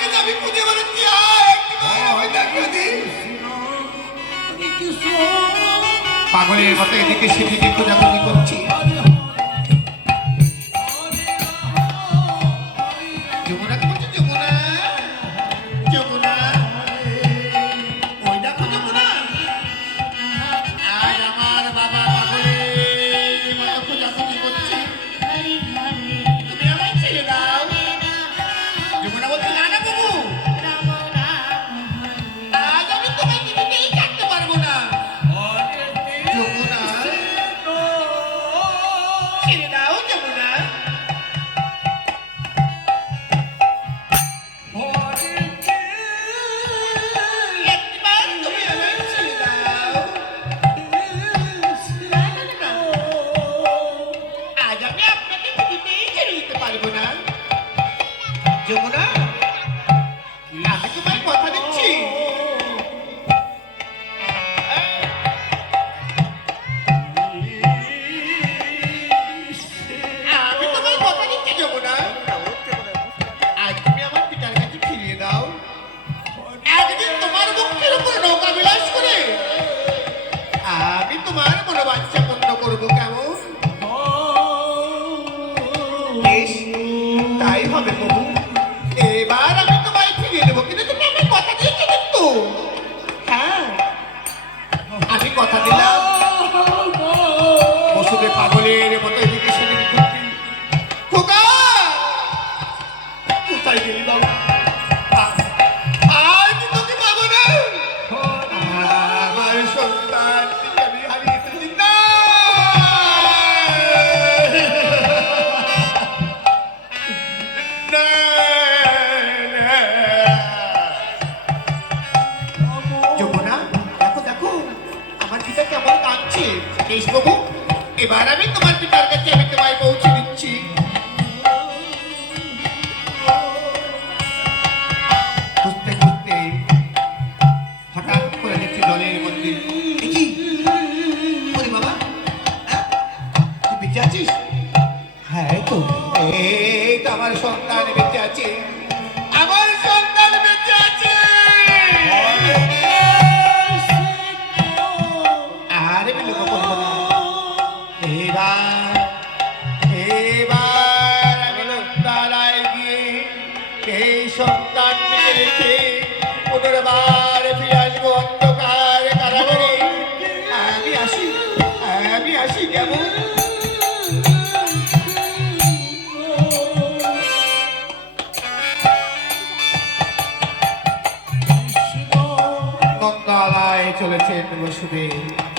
তোকে আমি খুঁজে বেড়াচ্ছি পাগলের মতো এদিকে সেদিকে খোঁজাখুঁজি করছি। যমুনা বলছি, যমুনা যমুনা, ওই দেখো যমুনা। আজ আমার বাবা পাগলের মতো খোঁজাখুঁজি করছে, তুমি আমায় ছেড়ে দাও। যমুনা বলছে, না না বাবু, আজ আমি তোমায় কিছুতেই ছাড়তে পারবো না। যমুনা ছেড়ে দাও, যমুনা। একবার তুমি আমায় ছেড়ে দাও। না, না, না, আজ আমি আপনাকে কিছুতেই ছেড়ে দিতে পারবো না। যমুনা, আমি তোমায় কথা দিচ্ছি, আমি তোমায় কথা দিচ্ছি যমুনা, আজ তুমি আমার পিতার কাছে ফিরিয়ে দাও। একদিন তোমার মুখের উপর নৌকা বিলাস করে আমি তোমার মনোবাঞ্ছা পূর্ণ করবো, কেমন? বেশ, তাই হবে প্রভু। এবার আমি তোমায় ফিরিয়ে দেবো, কিন্তু তুমি আমার কথা দিয়েছো কিন্তু। হ্যাঁ, আমি কথা দিলাম। বসুদে পাগলের মতো এদিকে সেদিকে ঘুরছি। খোকা, কোথায় গেলি বাবা? আজ তোকে পাবো না। আমার সন্তানকে আমি হারিয়ে ফেলেছি। না, না, না। যমুনা, দেখো দেখো আমার পিতা কেমন কাঁদছে। বেশ বাবু, এবার আমি তোমার পিতার কাছে আমি তোমায় পৌঁছে দিচ্ছি। খুঁজতে খুঁজতে হঠাৎ করে দেখছি জলের মধ্যে। এ কি? ওরে বাবা, হ্যাঁ? তুই বেঁচে আছিস? হ্যাঁ, এই তো আমার সন্তান বেঁচে আছে, আমার সন্তান বেঁচে আছে। আরে বিলম্ব করবো না। এবার এবার আমি লোকদারায় গিয়ে এই সন্তানটিকে রেখে পুনর্বার ফিরে আসবো অন্ধকার কারাগারে। আমি আসি কেমন? নন্দালয়ে চলেছেন বসুদেব।